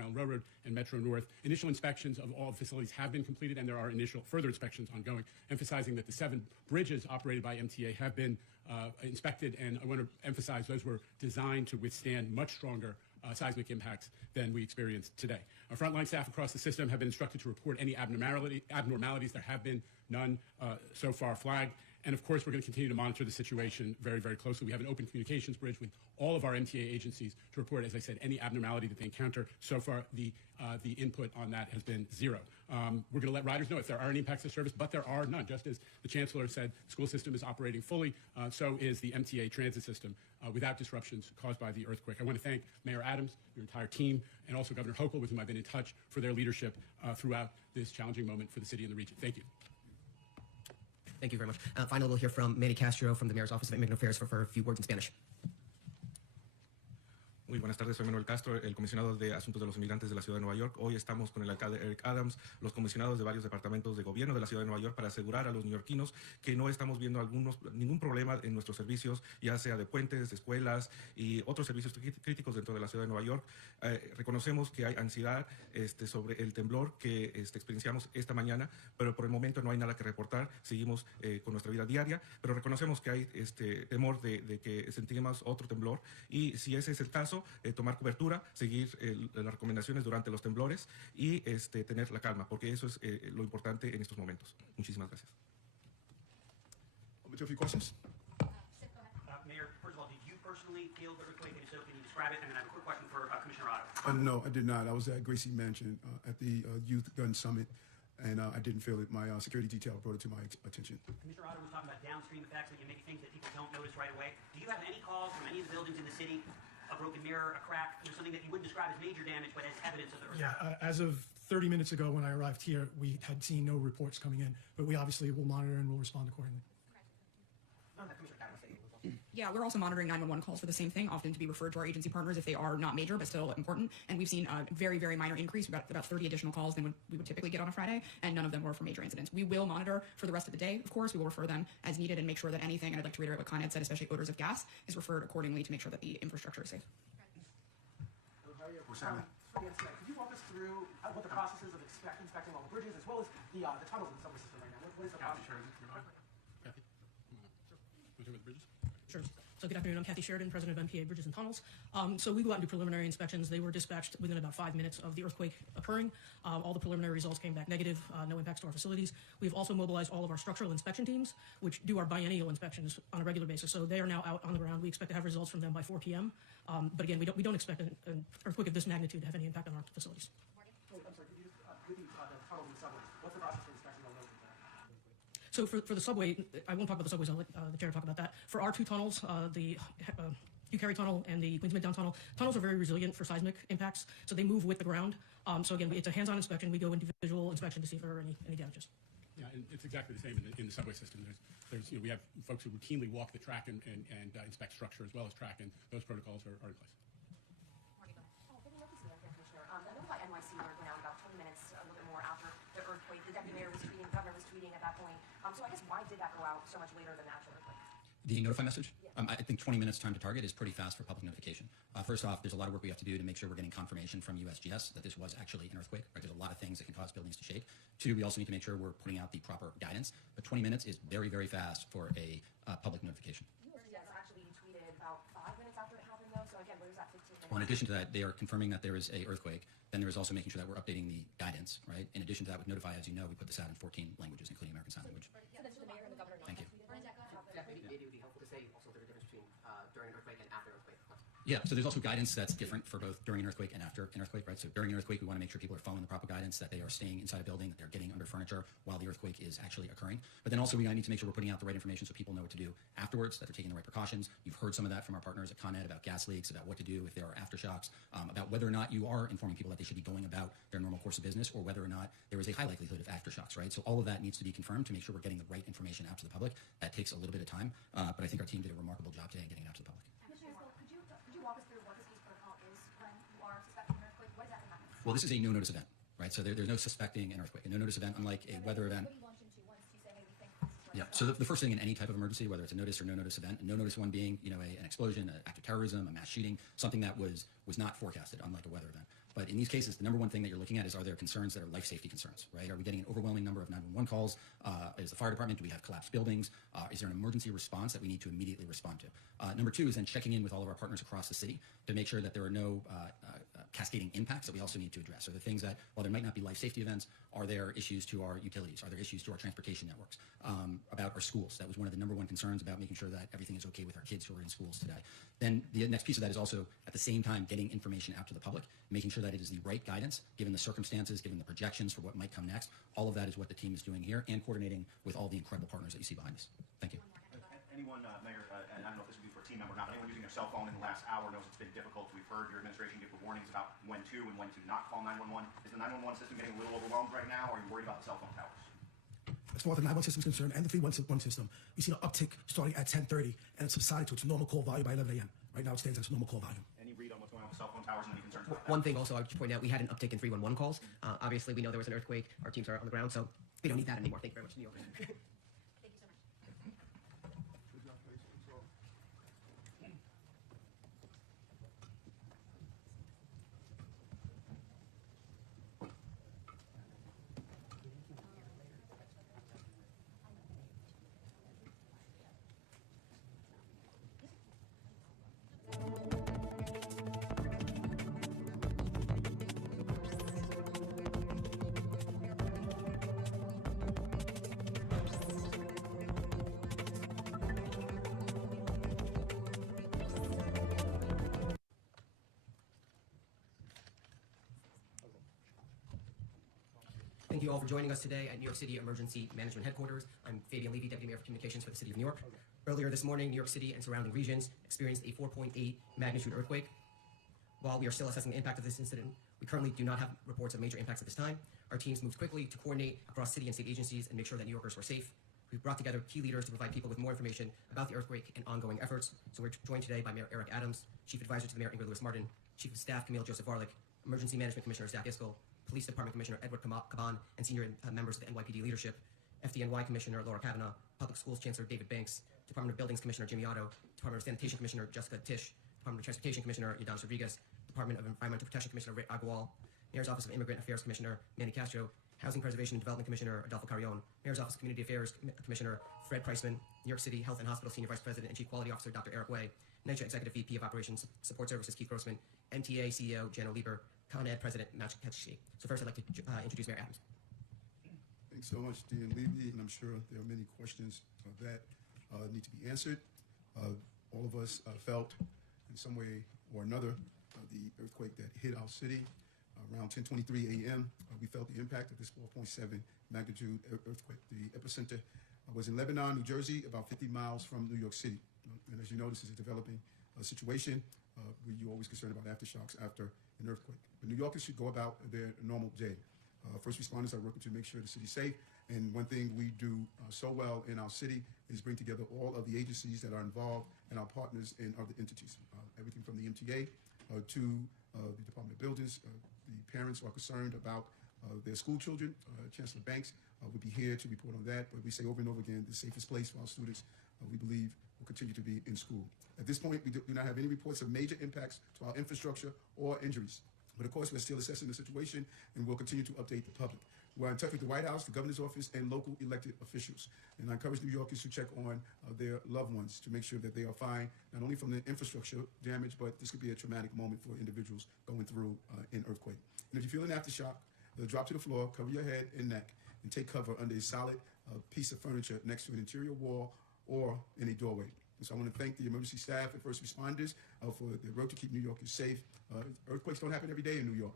Island Railroad and Metro North. Initial inspections of all facilities have been completed, and there are initial further inspections ongoing, emphasizing that the 7 bridges operated by MTA have been inspected, and I want to emphasize those were designed to withstand much stronger seismic impacts than we experience today. Our frontline staff across the system have been instructed to report any abnormalities. There have been none so far flagged. And of course, we're going to continue to monitor the situation very, very closely. We have an open communications bridge with all of our MTA agencies to report, as I said, any abnormality that they encounter. So far, the input on that has been 0. We're going to let riders know if there are any impacts to service, but there are none. Just as the Chancellor said, the school system is operating fully. So is the MTA transit system without disruptions caused by the earthquake. I want to thank Mayor Adams, your entire team, and also Governor Hochul, with whom I've been in touch, for their leadership throughout this challenging moment for the city and the region. Thank you. Thank you very much. Finally, we'll hear from Manny Castro from the Mayor's Office of Immigrant Affairs for a few words in Spanish. Muy buenas tardes, soy Manuel Castro, el comisionado de Asuntos de los Inmigrantes de la Ciudad de Nueva York. Hoy estamos con el alcalde Eric Adams, los comisionados de varios departamentos de gobierno de la Ciudad de Nueva York, para asegurar a los neoyorquinos que no estamos viendo ningún problema en nuestros servicios, ya sea de puentes, de escuelas y otros servicios críticos dentro de la Ciudad de Nueva York. Reconocemos que hay ansiedad sobre el temblor que experienciamos esta mañana, pero por el momento no hay nada que reportar. Seguimos con nuestra vida diaria, pero reconocemos que hay temor de que sentimos otro temblor, y si ese es el caso, tomar cobertura, seguir las recomendaciones durante los temblores y tener la calma, porque eso es lo importante en estos momentos. Muchísimas gracias. A few questions. Mayor, first of all, did you personally feel the earthquake? And if so, can you describe it? And then I have a quick question for Commissioner Otto. No, I did not. I was at Gracie Mansion at the Youth Gun Summit, and I didn't feel it. My security detail brought it to my attention. Commissioner Otto was talking about downstream effects that you maybe think that people don't notice right away. Do you have any calls from any of the buildings in the city, a broken mirror, a crack, something that you wouldn't describe as major damage, but as evidence of the earthquake? Yeah, as of 30 minutes ago when I arrived here, we had seen no reports coming in, but we obviously will monitor and will respond accordingly. Yeah, we're also monitoring 911 calls for the same thing, often to be referred to our agency partners if they are not major but still important. And we've seen a very, very minor increase. We've got about 30 additional calls than we would typically get on a Friday, and none of them were for major incidents. We will monitor for the rest of the day, of course. We will refer them as needed and make sure that anything, and I'd like to reiterate what Con Ed said, especially odors of gas, is referred accordingly to make sure that the infrastructure is safe. Could you walk us through what the process is of inspecting all the bridges as well as the tunnels in the subway system right now? What is the process? Sure. So good afternoon. I'm Kathy Sheridan, president of MPA Bridges and Tunnels. So we go out and do preliminary inspections. They were dispatched within about 5 minutes of the earthquake occurring. All the preliminary results came back negative, no impacts to our facilities. We've also mobilized all of our structural inspection teams, which do our biennial inspections on a regular basis. So they are now out on the ground. We expect to have results from them by 4 p.m. But again, we don't expect an earthquake of this magnitude to have any impact on our facilities. I'm sorry, could you just, with the tunnels and subways, what's the process for inspection of those? So for the subway, I won't talk about the subways. I'll let the chair talk about that. For our 2 tunnels, the Hugh Carey Tunnel and the Queens Midtown Tunnel, tunnels are very resilient for seismic impacts, so they move with the ground. So again, it's a hands-on inspection. We go into visual inspection to see if there are any damages. Yeah, and it's exactly the same in the subway system. There's we have folks who routinely walk the track and inspect structure as well as track, and those protocols are in place. The Notify NYC alert went out about 20 minutes, a little bit more after the earthquake. The deputy mayor was tweeting, the governor was tweeting at that point. So I guess why did that go out so much later than the actual earthquake? The notify message? Yeah. I think 20 minutes time to target is pretty fast for public notification. First off, there's a lot of work we have to do to make sure we're getting confirmation from USGS that this was actually an earthquake. Right? There's a lot of things that can cause buildings to shake. 2, we also need to make sure we're putting out the proper guidance. But 20 minutes is very, very fast for a public notification. USGS actually tweeted about 5 minutes after it happened, though. So again, what is that 15 minutes? Well, in addition to that, they are confirming that there is a earthquake. Then there is also making sure that we're updating the guidance, right? In addition to that, with Notify, as you know, we put this out in 14 languages, including American Sign Language. Thank you. Maybe it would be helpful to say also there's a difference between during an earthquake and after an earthquake. Yeah, so there's also guidance that's different for both during an earthquake and after an earthquake, right? So during an earthquake, we want to make sure people are following the proper guidance, that they are staying inside a building, that they're getting under furniture while the earthquake is actually occurring. But then also we need to make sure we're putting out the right information so people know what to do afterwards, that they're taking the right precautions. You've heard some of that from our partners at Con Ed about gas leaks, about what to do if there are aftershocks, about whether or not you are informing people that they should be going about their normal course of business, or whether or not there is a high likelihood of aftershocks, right? So all of that needs to be confirmed to make sure we're getting the right information out to the public. That takes a little bit of time, but I think our team did a remarkable job today in getting it out to the public. Could you walk us through what the case protocol is when you are suspecting an earthquake? What exactly happens? Well, this is a no-notice event, right? So there's no suspecting an earthquake. A no-notice event, unlike a weather event. Yeah, so the first thing in any type of emergency, whether it's a notice or no-notice event, a no-notice one being, an explosion, an act of terrorism, a mass shooting, something that was not forecasted, unlike a weather event. But in these cases, the number one thing that you're looking at is, are there concerns that are life safety concerns, right? Are we getting an overwhelming number of 911 calls? Is the fire department, do we have collapsed buildings? Is there an emergency response that we need to immediately respond to? Number two is then checking in with all of our partners across the city to make sure that there are no cascading impacts that we also need to address. So the things that, while there might not be life safety events, are there issues to our utilities? Are there issues to our transportation networks? About our schools? That was one of the number one concerns, about making sure that everything is okay with our kids who are in schools today. Then the next piece of that is also, at the same time, getting information out to the public, making sure that it is the right guidance, given the circumstances, given the projections for what might come next. All of that is what the team is doing here, and coordinating with all the incredible partners that you see behind us. Thank you. Anyone, Mayor, and I don't know if this would be for a team member or not, but anyone using their cell phone in the last hour knows it's been difficult. We've heard your administration give warnings about when to and when to not call 911. Is the 911 system getting a little overwhelmed right now, or are you worried about the cell phone towers? As far as the 911 system is concerned and the 311 system, we see an uptick starting at 10:30 and it subsided to its normal call volume by 11 a.m. Right now it stands at its normal call volume. Any read on what's going on with cell phone towers and any concerns about that? One thing also I would just point out, we had an uptick in 311 calls. Obviously, we know there was an earthquake. Our teams are on the ground, so we don't need that anymore. Thank you very much, New York. Thank you so much. Thank you all for joining us today at New York City Emergency Management Headquarters. I'm Fabian Levy, Deputy Mayor for Communications for the City of New York. Earlier this morning, New York City and surrounding regions experienced a 4.8 magnitude earthquake. While we are still assessing the impact of this incident, we currently do not have reports of major impacts at this time. Our teams moved quickly to coordinate across city and state agencies and make sure that New Yorkers were safe. We've brought together key leaders to provide people with more information about the earthquake and ongoing efforts. So we're joined today by Mayor Eric Adams, Chief Advisor to the Mayor Ingrid Lewis-Martin, Chief of Staff Camille Joseph Varlick, Emergency Management Commissioner Zach Iskel, Police Department Commissioner Edward Caban, and senior members of the NYPD leadership, FDNY Commissioner Laura Kavanaugh, Public Schools Chancellor David Banks, Department of Buildings Commissioner Jimmy Otto, Department of Sanitation Commissioner Jessica Tisch, Department of Transportation Commissioner Yadam Rodriguez, Department of Environmental Protection Commissioner Ray Agual, Mayor's Office of Immigrant Affairs Commissioner Manny Castro, Housing Preservation and Development Commissioner Adolfo Carrion, Mayor's Office of Community Affairs Commissioner Fred Priceman, New York City Health and Hospital Senior Vice President and Chief Quality Officer Dr. Eric Way, NYCHA Executive VP of Operations Support Services Keith Grossman, MTA CEO Jano Lieber, Con Ed President Matt Ketchke. So first I'd like to introduce Mayor Adams. Thanks so much, Dean Levy, and I'm sure there are many questions that need to be answered. All of us felt in some way or another the earthquake that hit our city around 10:23 a.m. We felt the impact of this 4.7 magnitude earthquake. The epicenter was in Lebanon, New Jersey, about 50 miles from New York City. And as you know, this is a developing situation where you're always concerned about aftershocks after an earthquake. But New Yorkers should go about their normal day. First responders are working to make sure the city's safe. And one thing we do so well in our city is bring together all of the agencies that are involved and our partners in other entities. Everything from the MTA to the Department of Buildings. The parents are concerned about their school children. Chancellor Banks will be here to report on that. But we say over and over again, the safest place for our students, we believe, will continue to be in school. At this point, we do not have any reports of major impacts to our infrastructure or injuries. But of course, we're still assessing the situation, and we'll continue to update the public. We're in touch with the White House, the governor's office, and local elected officials. And I encourage New Yorkers to check on their loved ones to make sure that they are fine, not only from the infrastructure damage, but this could be a traumatic moment for individuals going through an earthquake. And if you feel an aftershock, drop to the floor, cover your head and neck, and take cover under a solid piece of furniture next to an interior wall or in a doorway. And so I want to thank the emergency staff and first responders for their work to keep New Yorkers safe. Earthquakes don't happen every day in New York.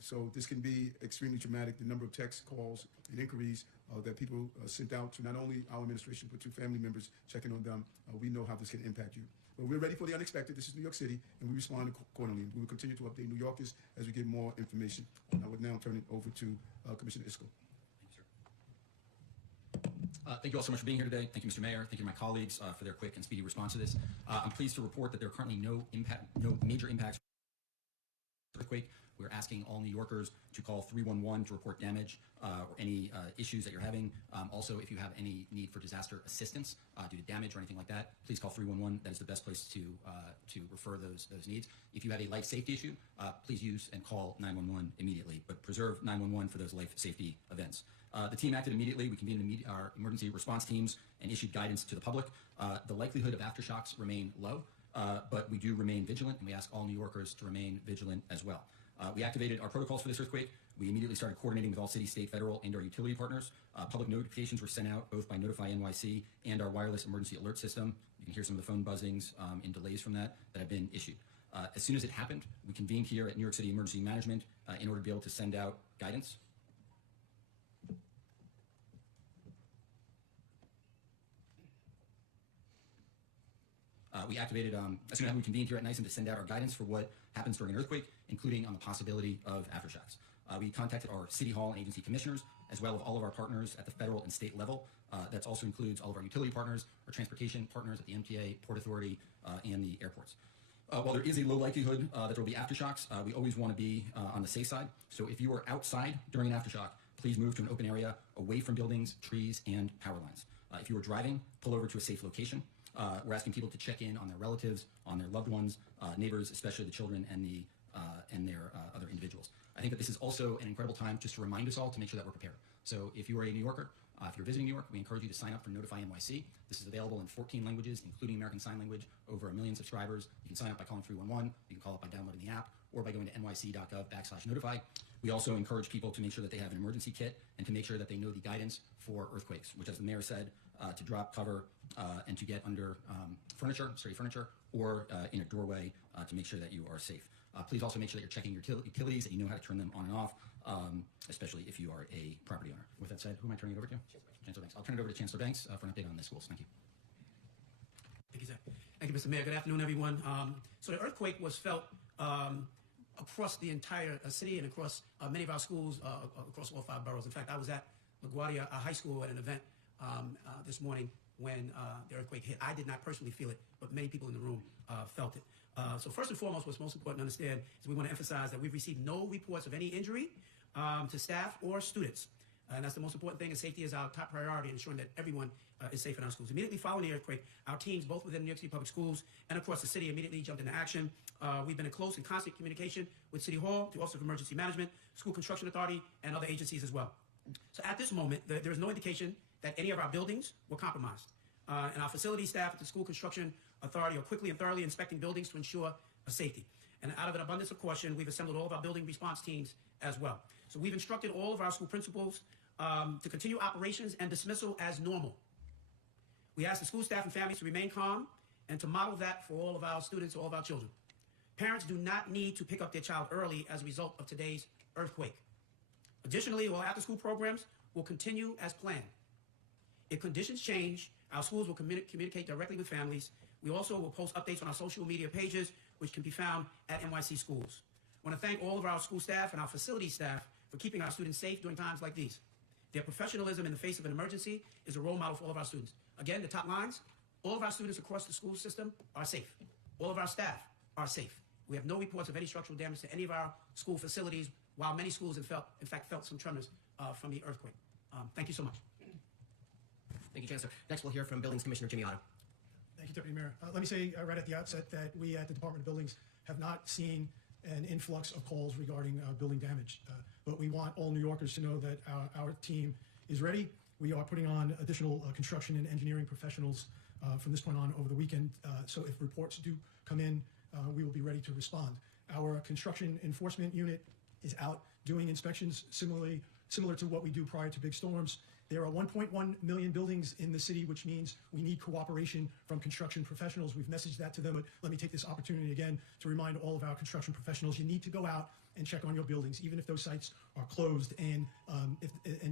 So this can be extremely traumatic. The number of text calls and inquiries that people sent out to not only our administration, but to family members checking on them, we know how this can impact you. But we're ready for the unexpected. This is New York City, and we respond accordingly. We will continue to update New Yorkers as we get more information. I would now turn it over to Commissioner Iskel. Thank you all so much for being here today. Thank you, Mr. Mayor. Thank you to my colleagues for their quick and speedy response to this. I'm pleased to report that there are currently no major impacts from the earthquake. We're asking all New Yorkers to call 311 to report damage or any issues that you're having. Also, if you have any need for disaster assistance due to damage or anything like that, please call 311. That is the best place to refer those needs. If you have a life safety issue, please use and call 911 immediately, but preserve 911 for those life safety events. The team acted immediately. We convened our emergency response teams and issued guidance to the public. The likelihood of aftershocks remain low, but we do remain vigilant, and we ask all New Yorkers to remain vigilant as well. We activated our protocols for this earthquake. We immediately started coordinating with all city, state, federal, and our utility partners. Public notifications were sent out both by Notify NYC and our wireless emergency alert system. You can hear some of the phone buzzings and delays from that have been issued. As soon as it happened, we convened here at New York City Emergency Management in order to be able to send out guidance. We activated, as soon as we convened here at NYSEM to send out our guidance for what happens during an earthquake, including on the possibility of aftershocks. We contacted our City Hall and agency commissioners, as well as all of our partners at the federal and state level. That also includes all of our utility partners, our transportation partners at the MTA, Port Authority, and the airports. While there is a low likelihood that there will be aftershocks, we always want to be on the safe side. So if you are outside during an aftershock, please move to an open area away from buildings, trees, and power lines. If you are driving, pull over to a safe location. We're asking people to check in on their relatives, on their loved ones, neighbors, especially the children and their other individuals. I think that this is also an incredible time just to remind us all to make sure that we're prepared. So if you are a New Yorker, if you're visiting New York, we encourage you to sign up for Notify NYC. This is available in 14 languages, including American Sign Language, over 1 million subscribers. You can sign up by calling 311. You can call up by downloading the app or by going to nyc.gov/notify. We also encourage people to make sure that they have an emergency kit and to make sure that they know the guidance for earthquakes, which, as the mayor said, to drop, cover, and to get under sturdy furniture, or in a doorway to make sure that you are safe. Please also make sure that you're checking your utilities, that you know how to turn them on and off, especially if you are a property owner. With that said, who am I turning it over to? Chancellor Banks. I'll turn it over to Chancellor Banks for an update on the schools. Thank you. Thank you, sir. Thank you, Mr. Mayor. Good afternoon, everyone. So the earthquake was felt across the entire city and across many of our schools across all 5 boroughs. In fact, I was at LaGuardia High School at an event this morning when the earthquake hit. I did not personally feel it, but many people in the room felt it. So first and foremost, what's most important to understand is we want to emphasize that we've received no reports of any injury to staff or students. And that's the most important thing, and safety is our top priority, ensuring that everyone is safe in our schools. Immediately following the earthquake, our teams, both within New York City Public Schools and across the city, immediately jumped into action. We've been in close and constant communication with City Hall, the Office of Emergency Management, School Construction Authority, and other agencies as well. So at this moment, there is no indication that any of our buildings were compromised. And our facility staff at the School Construction Authority are quickly and thoroughly inspecting buildings to ensure safety. And out of an abundance of caution, we've assembled all of our building response teams as well. So we've instructed all of our school principals to continue operations and dismissal as normal. We ask the school staff and families to remain calm and to model that for all of our students, all of our children. Parents do not need to pick up their child early as a result of today's earthquake. Additionally, all after-school programs will continue as planned. If conditions change, our schools will communicate directly with families. We also will post updates on our social media pages, which can be found at NYC Schools. I want to thank all of our school staff and our facility staff for keeping our students safe during times like these. Their professionalism in the face of an emergency is a role model for all of our students. Again, the top lines, all of our students across the school system are safe. All of our staff are safe. We have no reports of any structural damage to any of our school facilities, while many schools in fact felt some tremors from the earthquake. Thank you so much. Thank you, Chancellor. Next, we'll hear from Buildings Commissioner Jimmy Otto. Thank you, Deputy Mayor. Let me say right at the outset that we at the Department of Buildings have not seen an influx of calls regarding building damage. But we want all New Yorkers to know that our team is ready. We are putting on additional construction and engineering professionals from this point on over the weekend. So if reports do come in, we will be ready to respond. Our construction enforcement unit is out doing inspections similar to what we do prior to big storms. There are 1.1 million buildings in the city, which means we need cooperation from construction professionals. We've messaged that to them, but let me take this opportunity again to remind all of our construction professionals, you need to go out and check on your buildings, even if those sites are closed, and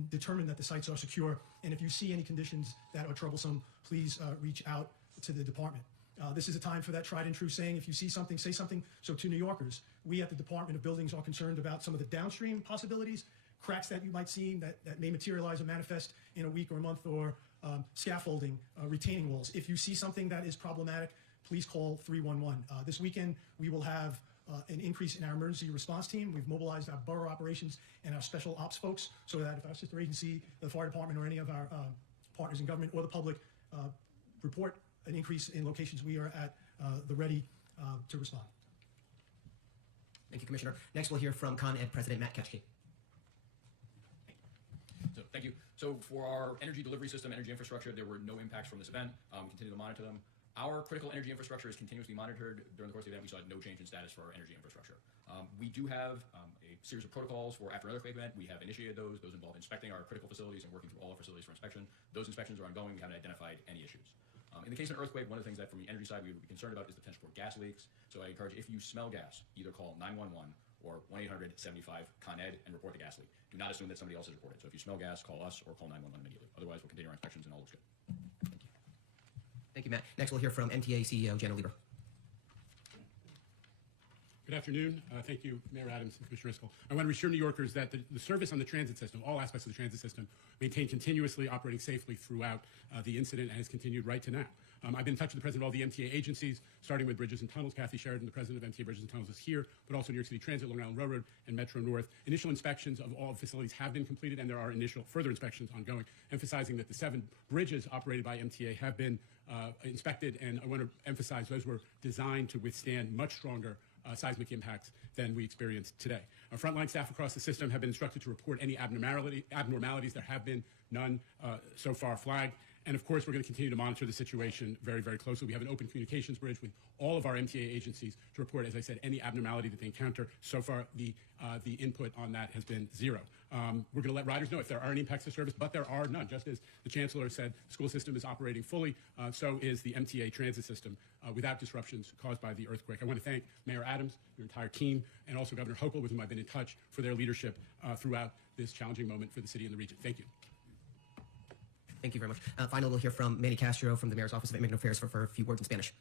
determine that the sites are secure. And if you see any conditions that are troublesome, please reach out to the department. This is a time for that tried and true saying, if you see something, say something. So to New Yorkers, we at the Department of Buildings are concerned about some of the downstream possibilities, cracks that you might see that may materialize or manifest in a week or a month, or scaffolding, retaining walls. If you see something that is problematic, please call 311. This weekend, we will have an increase in our emergency response team. We've mobilized our borough operations and our special ops folks so that if our sister agency, the fire department, or any of our partners in government or the public report an increase in locations, we are at the ready to respond. Thank you, Commissioner. Next, we'll hear from Con Ed President Matt Ketchke. So, thank you. So for our energy delivery system, energy infrastructure, there were no impacts from this event. We continue to monitor them. Our critical energy infrastructure is continuously monitored. During the course of the event, we saw no change in status for our energy infrastructure. We do have a series of protocols for after an earthquake event. We have initiated those. Those involve inspecting our critical facilities and working through all our facilities for inspection. Those inspections are ongoing. We haven't identified any issues. In the case of an earthquake, one of the things that from the energy side we would be concerned about is the potential for gas leaks. So I encourage, if you smell gas, either call 911 or 1-800-75-CON-ED and report the gas leak. Do not assume that somebody else has reported. So if you smell gas, call us or call 911 immediately. Otherwise, we'll continue our inspections and all looks good. Thank you, Matt. Next, we'll hear from MTA CEO Jenna Lieber. Good afternoon. Thank you, Mayor Adams and Commissioner Driscoll. I want to reassure New Yorkers that the service on the transit system, all aspects of the transit system, maintained continuously, operating safely throughout the incident and has continued right to now. I've been in touch with the president of all the MTA agencies, starting with Bridges and Tunnels. Kathy Sheridan, the president of MTA Bridges and Tunnels, is here, but also New York City Transit, Long Island Railroad, and Metro North. Initial inspections of all facilities have been completed, and there are initial further inspections ongoing, emphasizing that the 7 bridges operated by MTA have been inspected, and I want to emphasize those were designed to withstand much stronger seismic impacts than we experienced today. Our frontline staff across the system have been instructed to report any abnormalities. There have been none so far flagged. And of course, we're going to continue to monitor the situation very, very closely. We have an open communications bridge with all of our MTA agencies to report, as I said, any abnormality that they encounter. So far, the input on that has been 0. We're going to let riders know if there are any impacts to service, but there are none. Just as the Chancellor said, the school system is operating fully, so is the MTA transit system without disruptions caused by the earthquake. I want to thank Mayor Adams, your entire team, and also Governor Hochul, with whom I've been in touch, for their leadership throughout this challenging moment for the city and the region. Thank you. Thank you very much. Finally, we'll hear from Manny Castro from the Mayor's Office of Immigrant Affairs for a few words in Spanish.